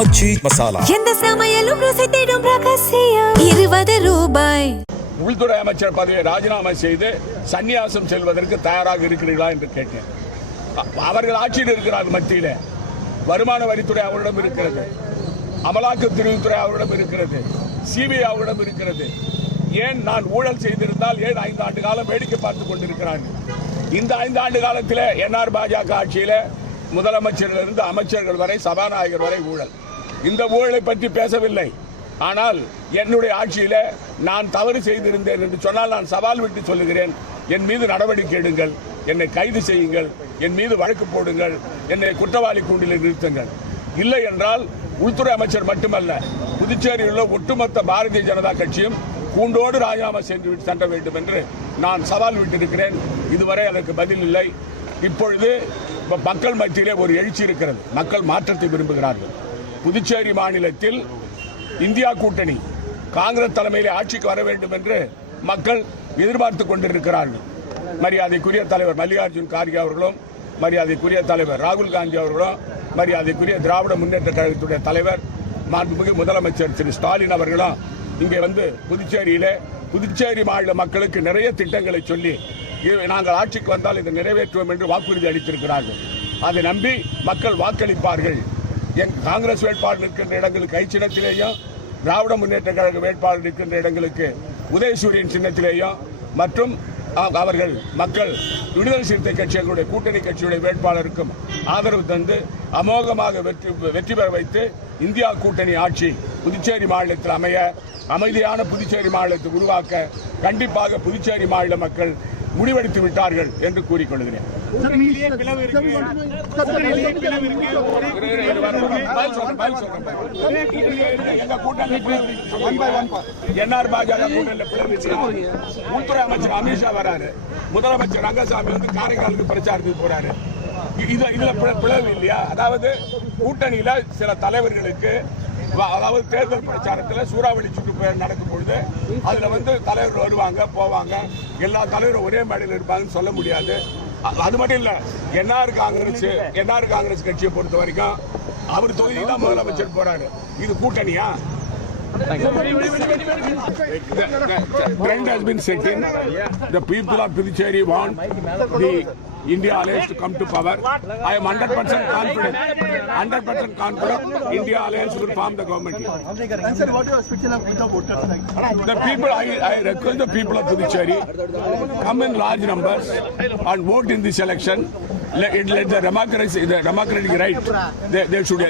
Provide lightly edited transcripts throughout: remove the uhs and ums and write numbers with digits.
ஆச்சி மசாலா. எந்த சமையலும் ருசி தேடும் ரகசியம் 20 ரூபாய். உள்துறை அமைச்சர் பதவியை ராஜினாமா செய்து சன்னியாசம் செல்வதற்கு தயாராக இருக்கிறீர்களா என்று கேட்டேன். அவர்கள் ஆட்சியில் இருக்கிறார்கள். மத்தியில் வருமான வரித்துறை அவரிடம் இருக்கிறது, அமலாக்கத்துறை அவரிடம் இருக்கிறது, சிபிஐ அவரிடம் இருக்கிறது. ஏன் நான் ஊழல் செய்திருந்தால் ஏன் 5 ஆண்டு காலம் வேடிக்கை பார்த்துக் கொண்டிருக்கிறார்கள்? இந்த 5 ஆண்டு காலத்தில் என்ஆர் பாஜக ஆட்சியில் முதலமைச்சரிலிருந்து அமைச்சர்கள் வரை சபாநாயகர் வரை ஊழல். இந்த ஊழலை பற்றி பேசவில்லை. ஆனால் என்னுடைய ஆட்சியில் நான் தவறு செய்திருந்தேன் என்று சொன்னால் நான் சவால் விட்டு சொல்லுகிறேன். என் மீது நடவடிக்கை எடுங்கள், என்னை கைது செய்யுங்கள், என் மீது வழக்கு போடுங்கள், என்னை குற்றவாளி கூண்டில் நிறுத்துங்கள். இல்லை என்றால் உள்துறை அமைச்சர் மட்டுமல்ல, புதுச்சேரியில் உள்ள ஒட்டுமொத்த பாரதிய ஜனதா கட்சியும் கூண்டோடு ராஜினாமா சென்ற வேண்டும் என்று நான் சவால் விட்டிருக்கிறேன். இதுவரை அதற்கு பதில் இல்லை. இப்பொழுது மக்கள் மத்தியிலே ஒரு எழுச்சி இருக்கிறது. மக்கள் மாற்றத்தை விரும்புகிறார்கள். புதுச்சேரி மாநிலத்தில் இந்தியா கூட்டணி காங்கிரஸ் தலைமையிலே ஆட்சிக்கு வர வேண்டும் என்று மக்கள் எதிர்பார்த்து கொண்டிருக்கிறார்கள். மரியாதைக்குரிய தலைவர் மல்லிகார்ஜுன் கார்கே அவர்களும், மரியாதைக்குரிய தலைவர் ராகுல் காந்தி அவர்களும், மரியாதைக்குரிய திராவிட முன்னேற்ற கழகத்துடைய தலைவர் மாண்புமிகு முதலமைச்சர் திரு ஸ்டாலின் அவர்களும் இங்கே வந்து புதுச்சேரி மாநில மக்களுக்கு நிறைய திட்டங்களை சொல்லி நாங்கள் ஆட்சிக்கு வந்தால் இதை நிறைவேற்றுவோம் என்று வாக்குறுதி அளித்திருக்கிறார்கள். அதை நம்பி மக்கள் வாக்களிப்பார்கள். காங்கிரஸ் வேட்பாளர் இருக்கின்ற இடங்களுக்கு கை சின்னத்திலேயும், திராவிட முன்னேற்ற கழக வேட்பாளர் இருக்கின்ற இடங்களுக்கு உதயசூரியன் சின்னத்திலேயும், மற்றும் அவர்கள் மக்கள் விடுதலை சிறுத்தை கட்சிகளுடைய கூட்டணி கட்சியுடைய வேட்பாளருக்கும் ஆதரவு தந்து அமோகமாக வெற்றி பெற வைத்து இந்தியா கூட்டணி ஆட்சி புதுச்சேரி மாநிலத்தில் அமைய, அமைதியான புதுச்சேரி மாநிலத்தை உருவாக்க கண்டிப்பாக புதுச்சேரி மாநில மக்கள் முடிவெடுத்து விட்டார்கள் என்று கூறிக்கொள்கிறேன். என்ஆர் பாஜக கூட்டணியில் உள்துறை அமைச்சர் அமித்ஷா வராரு, முதலமைச்சர் ரங்கசாமி வந்து காரைக்காலுக்கு பிரச்சாரத்துக்கு போறாரு. இதுல பிளவு இல்லையா? அதாவது கூட்டணியில சில தலைவர்களுக்கு, அதாவது தேர்தல் பிரச்சாரத்தில் சூறாவளி சுற்றுப்பயணம் நடக்கும் பொழுது அதுல வந்து தலைவர்கள் வருவாங்க போவாங்க, எல்லா தலைவரும் ஒரே மேடையில் இருப்பாங்கன்னு சொல்ல முடியாது. அது மட்டும் இல்ல, என்ஆர் காங்கிரஸ் கட்சியை பொறுத்த வரைக்கும் அவர் தொகுதி தான் முதலமைச்சர் போறாரு. இது கூட்டணியா? Trend has been set in. The people of Puducherry want the India Alliance to come to power. I am 100% confident. India Alliance will form the government here. And sir, what is your speech of voters? The people, I request the people of Puducherry come in large numbers and vote in this election. Let the democratic right. They should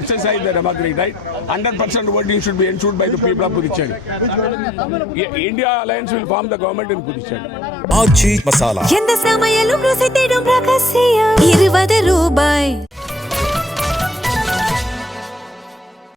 exercise the democratic right. 100% voting should be ensured by the people of Puducherry. India Alliance will form the government in Puducherry. ஆச்சி மசாலா. எந்த சமையலும் ருசி தேடும் ரகசியம் 20 ரூபாய்.